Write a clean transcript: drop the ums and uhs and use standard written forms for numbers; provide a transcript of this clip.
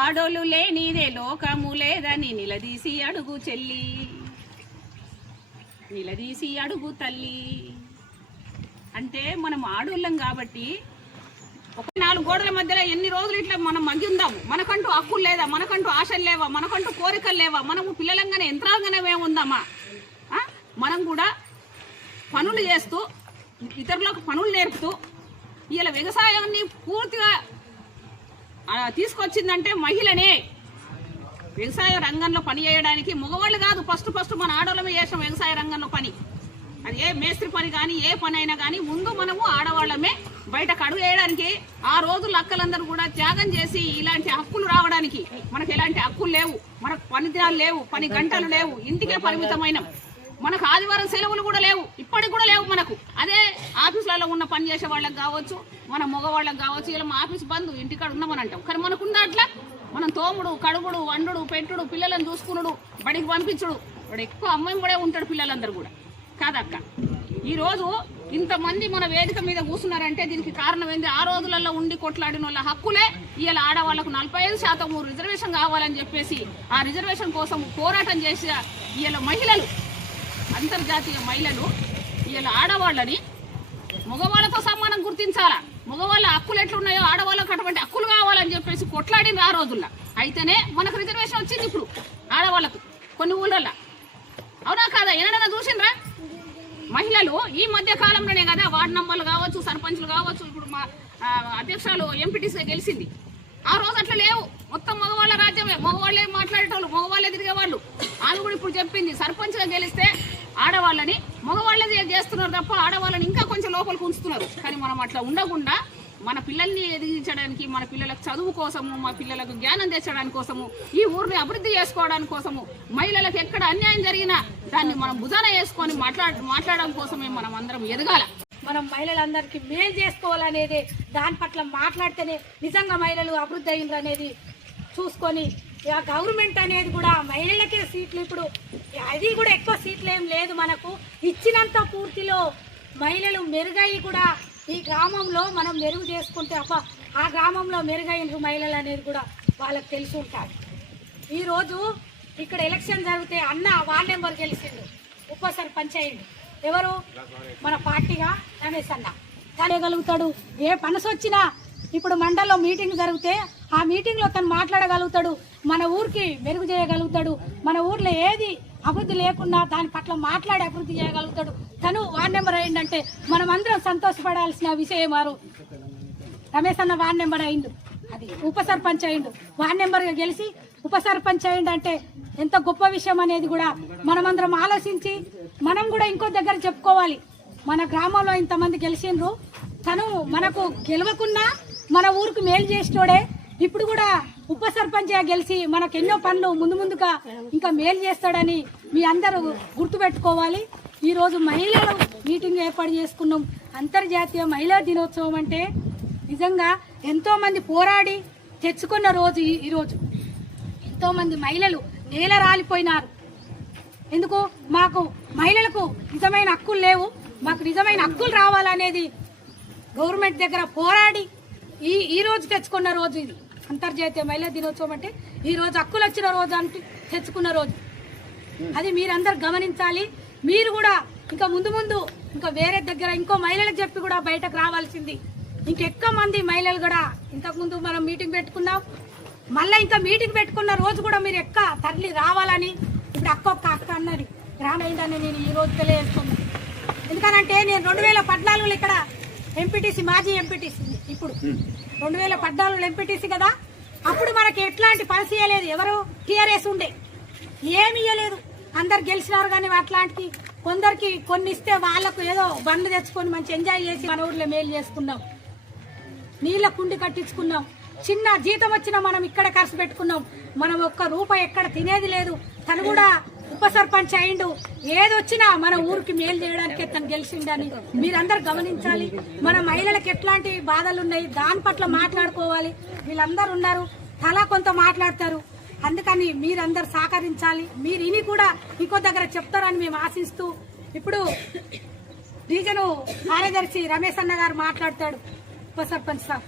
ఆడోళ్ళు లేనిదే లోకము లేదని నిలదీసి అడుగు చెల్లి, నిలదీసి అడుగు తల్లి. అంటే మనం ఆడోళ్ళం కాబట్టి ఒక 4 గోడల మధ్యలో ఎన్ని రోజులు ఇట్లా మనం మగ్గి ఉందాము. మనకంటూ హక్కులు లేదా, మనకంటూ ఆశలు లేవా, మనకంటూ కోరికలు లేవా? మనము పిల్లలంగానే యంత్రాంగానే మేము ఉందామా? మనం కూడా పనులు చేస్తూ ఇతరులకు పనులు నేర్పుతూ ఇలా వ్యవసాయాన్ని పూర్తిగా తీసుకొచ్చిందంటే మహిళనే. వ్యవసాయ రంగంలో పని చేయడానికి మగవాళ్ళు కాదు, ఫస్ట్ మన ఆడవాళ్ళమే చేసాం వ్యవసాయ రంగంలో పని. అది ఏ మేస్త్రి పని కానీ ఏ పని అయినా కానీ ముందు మనము ఆడవాళ్ళమే బయటకు అడుగు వేయడానికి. ఆ రోజులు అక్కలందరూ కూడా త్యాగం చేసి ఇలాంటి హక్కులు రావడానికి. మనకు ఎలాంటి హక్కులు లేవు, మనకు పని దినాలు లేవు, పని గంటలు లేవు, ఇంటికే పరిమితమైన. మనకు ఆదివారం సెలవులు కూడా లేవు, ఇప్పటికి కూడా లేవు మనకు. అదే ఆఫీసులలో ఉన్న పని చేసే వాళ్ళకి కావచ్చు, మన మగవాళ్ళకి కావచ్చు, ఇలా మా ఆఫీస్ బంద్ ఇంటికాడ ఉన్నామని అంటాం. కానీ మనకుందా అట్లా? మనం తోముడు, కడుగుడు, వండుడు, పెట్టుడు, పిల్లలను చూసుకున్నాడు, బడికి పంపించుడు. వాడు ఎక్కువ అమ్మాయి కూడా ఉంటాడు పిల్లలందరూ కూడా కాదక్క. ఈరోజు ఇంతమంది మన వేదిక మీద కూర్చున్నారంటే దీనికి కారణం ఏంది? ఆ రోజులలో ఉండి కొట్లాడిన వాళ్ళ హక్కులే ఇవాళ ఆడవాళ్లకు 45% రిజర్వేషన్ కావాలని చెప్పేసి ఆ రిజర్వేషన్ కోసం పోరాటం చేసి ఇవాళ మహిళలు, అంతర్జాతీయ మహిళలు ఇవాళ ఆడవాళ్ళని మగవాళ్ళతో సమానం గుర్తించాలా, మగవాళ్ళ హక్కులు ఎట్లున్నాయో ఆడవాళ్ళకు అటువంటి హక్కులు కావాలని చెప్పేసి కొట్లాడిన ఆ రోజుల్లో. అయితేనే మనకు రిజర్వేషన్ వచ్చింది ఇప్పుడు ఆడవాళ్ళకు కొన్ని ఊళ్ళల్లో. అవునా కాదా? ఏదైనా చూసిండ్రా? మహిళలు ఈ మధ్య కాలంలోనే కదా వార్డు నంబర్లు కావచ్చు, సర్పంచ్లు కావచ్చు, ఇప్పుడు మా అధ్యక్షులు ఎంపీటీసీగా గెలిచింది. ఆ రోజు అట్లా లేవు, మొత్తం మగవాళ్ళ రాజ్యమే, మగవాళ్ళే మాట్లాడేటోళ్ళు, మగవాళ్ళే తిరిగేవాళ్ళు. ఆమె కూడా ఇప్పుడు చెప్పింది సర్పంచ్గా గెలిస్తే ఆడవాళ్ళని మగవాళ్ళే చేస్తున్నారు తప్ప ఆడవాళ్ళని ఇంకా కొంచెం లోపలికి ఉంచుతున్నారు. కానీ మనం అట్లా ఉండకుండా మన పిల్లల్ని ఎదిగించడానికి, మన పిల్లలకు చదువు కోసము, మా పిల్లలకు జ్ఞానం తెచ్చడానికి కోసము, ఈ ఊరిని అభివృద్ధి చేసుకోవడానికి కోసము, మహిళలకు ఎక్కడ అన్యాయం జరిగినా దాన్ని మనం భుజాన వేసుకొని మాట్లాడడం కోసమే మనం అందరం ఎదగాల. మనం మహిళలందరికీ మేలు చేసుకోవాలనేది, దాని పట్ల మాట్లాడితేనే నిజంగా మహిళలు అభివృద్ధి అయ్యిండ్రు అనేది చూసుకొని గవర్నమెంట్ అనేది కూడా మహిళలకే సీట్లు, ఇప్పుడు అది కూడా ఎక్కువ సీట్లు ఏం లేదు మనకు. ఇచ్చినంత పూర్తిలో మహిళలు మెరుగయ్యి కూడా ఈ గ్రామంలో మనం మెరుగు చేసుకుంటే ఆ గ్రామంలో మెరుగైన మహిళలు అనేది కూడా వాళ్ళకి తెలిసి ఉంటారు. ఈరోజు ఇక్కడ ఎలక్షన్ జరిగితే అన్న వార్డ్ నెంబర్ గెలిచిండు, ఉప సర్పంచ్ అయ్యిండు. ఎవరు? మన పార్టీగా రమేష్ అన్న కాలేగలుగుతాడు. ఏ పనసు వచ్చినా ఇప్పుడు మండలంలో మీటింగ్ జరిగితే ఆ మీటింగ్లో తను మాట్లాడగలుగుతాడు, మన ఊరికి మెరుగు చేయగలుగుతాడు, మన ఊర్లో ఏది అభివృద్ధి లేకున్నా దాని పట్ల మాట్లాడి అభివృద్ధి చేయగలుగుతాడు. తను వార్డ్ నెంబర్ అయిందంటే మనం అందరం సంతోషపడాల్సిన విషయం. వారు రమేష్ అన్న వార్డ్ నెంబర్ అయిండు, అది ఉప సర్పంచ్ అయిండు, వార్డ్ నెంబర్గా గెలిచి ఉప సర్పంచ్ అయిందంటే ఎంత గొప్ప విషయం అనేది కూడా మనమందరం ఆలోచించి మనం కూడా ఇంకో దగ్గర చెప్పుకోవాలి. మన గ్రామంలో ఇంతమంది గెలిచిండ్రు, తను మనకు గెలవకున్నా మన ఊరికి మేలు చేసినోడే. ఇప్పుడు కూడా ఉప సర్పంచ్గా గెలిచి మనకు ఎన్నో పనులు ముందుగా ఇంకా మేలు చేస్తాడని మీ అందరూ గుర్తుపెట్టుకోవాలి. ఈరోజు మహిళలు మీటింగ్ ఏర్పాటు చేసుకున్నాం. అంతర్జాతీయ మహిళా దినోత్సవం అంటే నిజంగా ఎంతోమంది పోరాడి తెచ్చుకున్న రోజు. ఈరోజు ఎంతోమంది మహిళలు నేల రాలిపోయినారు. ఎందుకు? మాకు మహిళలకు నిజమైన హక్కులు లేవు, మాకు నిజమైన హక్కులు రావాలనేది గవర్నమెంట్ దగ్గర పోరాడి ఈ రోజు తెచ్చుకున్న రోజు ఇది. అంతర్జాతీయ మహిళా దినోత్సవం అంటే ఈ రోజు హక్కులు వచ్చిన రోజు అంటే తెచ్చుకున్న రోజు. అది మీరందరూ గమనించాలి. మీరు కూడా ఇంకా ముందు ఇంకా వేరే దగ్గర ఇంకో మహిళలకు చెప్పి కూడా బయటకు రావాల్సింది. ఇంకెక్కువ మంది మహిళలు కూడా ఇంతకుముందు మనం మీటింగ్ పెట్టుకున్నాం, మళ్ళీ ఇంకా మీటింగ్ పెట్టుకున్న రోజు కూడా మీరు తరలి రావాలని ఇప్పుడు అక్క అన్నది రామైందని నేను ఈ రోజు తెలియజేస్తున్నాను. ఎందుకనంటే నేను 2014లో ఇక్కడ ఎంపీటీసీ, మాజీ ఎంపీటీసీ, ఇప్పుడు 2014 ఎంపీటీసీ కదా. అప్పుడు మనకి ఎట్లాంటి పని చేయలేదు, ఎవరు టీఆర్ఎస్ ఉండే, ఏమి ఇవ్వలేదు. అందరు గెలిచినారు కానీ అట్లాంటికి కొందరికి కొన్ని ఇస్తే వాళ్ళకు ఏదో బండ్లు తెచ్చుకొని మంచి ఎంజాయ్ చేసి మన ఊర్లో మేలు చేసుకున్నాం, నీళ్ళ కుండి కట్టించుకున్నాం, చిన్న జీతం వచ్చినా మనం ఇక్కడ ఖర్చు పెట్టుకున్నాం. మనం ఒక్క రూపాయి ఎక్కడ తినేది లేదు. తను కూడా ఉప సర్పంచ్ అయిండు, ఏదొచ్చినా మన ఊరికి మేలు చేయడానికి తను గెలిచిండని మీరందరూ గమనించాలి. మన మహిళలకు ఎట్లాంటి బాధలు ఉన్నాయి దాని పట్ల మాట్లాడుకోవాలి. వీళ్ళందరూ ఉన్నారు, తలా కొంత మాట్లాడతారు, అందుకని మీరందరూ సహకరించాలి. మీరు ఇని కూడా ఇంకో దగ్గర చెప్తారని మేము ఆశిస్తూ ఇప్పుడు డివిజన్ కార్యదర్శి రమేష్ అన్న గారు మాట్లాడతాడు. ఉప సర్పంచ్ సార్.